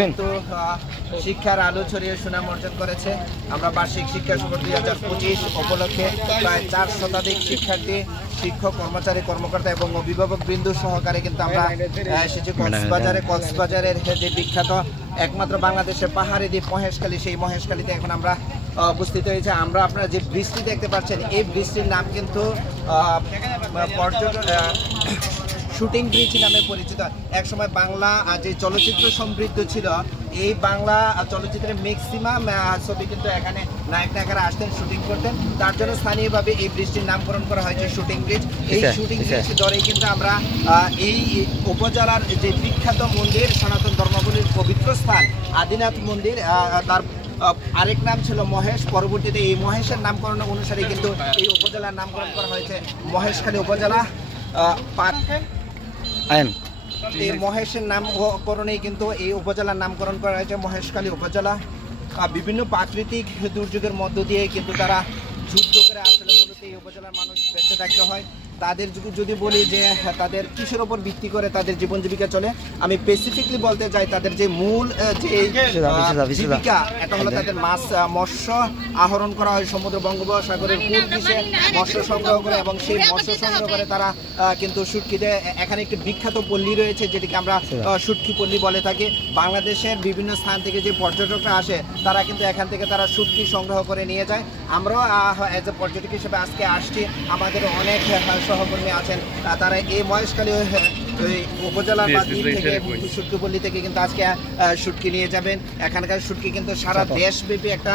কিন্তু শিক্ষার আলো ছড়িয়ে সুনাম অর্জন করেছে। আমরা বার্ষিক শিক্ষা সফর দুই হাজার পঁচিশ উপলক্ষে প্রায় চার শতাধিক শিক্ষার্থী শিক্ষক কর্মচারী কর্মকর্তা এবং অভিভাবক বিন্দু সহকারে কিন্তু আমরা এসেছি কক্সবাজারে। কক্সবাজারের যে বিখ্যাত একমাত্র বাংলাদেশের পাহাড়ি দ্বীপ মহেশখালী সেই মহেশখালীতে এখন আমরা উপস্থিত হয়েছে। আমরা আপনারা যে বৃষ্টি দেখতে পাচ্ছেন এই বৃষ্টির নাম কিন্তু পর্যটন আহ, শুটিং ব্রিজ নামে পরিচিত। একসময় বাংলা যে চলচ্চিত্র সমৃদ্ধ ছিল এই বাংলা চলচ্চিত্রের ম্যাক্সিমাম ছবি কিন্তু এখানে নায়ক নায়িকারা আসতেন শুটিং করতেন। তার জন্য স্থানীয়ভাবে এই ব্রিজটির নামকরণ করা হয়েছে শুটিং ব্রিজ। এই শুটিং। ব্রিজ ধরেই কিন্তু আমরা এই উপজেলার যে বিখ্যাত মন্দির সনাতন ধর্মাবলীর পবিত্র স্থান আদিনাথ মন্দির তার আরেক নাম ছিল মহেশ। পরবর্তীতে এই মহেশের নামকরণ অনুসারে কিন্তু এই উপজেলার নামকরণ করা হয়েছে মহেশখালী উপজেলা আহ, পা- আইন এই মহেশের নামকরণেই কিন্তু এই উপজেলার নামকরণ করা হয়েছে, মহেশখালী উপজেলা। বিভিন্ন প্রাকৃতিক দুর্যোগের মধ্য দিয়ে কিন্তু তারা যুদ্ধ করে আসলে মূলত এই উপজেলার মানুষ বেঁচে থাকতে হয়। তাদের যদি- বলি যে হ্যাঁ, তাদের কিসের ওপর ভিত্তি করে তাদের জীবন জীবিকা চলে আমি স্পেসিফিকলি বলতে চাই তাদের যে মূল যে। জীবিকা এটা হলো তাদের মাছ মৎস্য আহরণ করা হয় সমুদ্র বঙ্গোপসাগরের কূল ঘেঁষে মৎস্য সংগ্রহ করে এবং সেই মৎস্য সংগ্রহ করে তারা কিন্তু সুটকিতে এখানে একটি বিখ্যাত পল্লী রয়েছে যেটিকে আমরা সুটকি পল্লী বলে থাকি। বাংলাদেশের বিভিন্ন স্থান থেকে যে পর্যটকরা আসে তারা কিন্তু এখান থেকে তারা সুটকি সংগ্রহ করে নিয়ে যায়। আমরাও অ্যাজ এ পর্যটক হিসেবে আজকে আসছি। আমাদের অনেক সহকর্মী আছেন। তারা এই মহেশখালী উপজেলার মাধ্যম থেকে সুটকিপল্লী থেকে কিন্তু আজকে সুটকি শুটকি নিয়ে যাবেন। এখানকার সুটকি কিন্তু সারা দেশব্যাপী একটা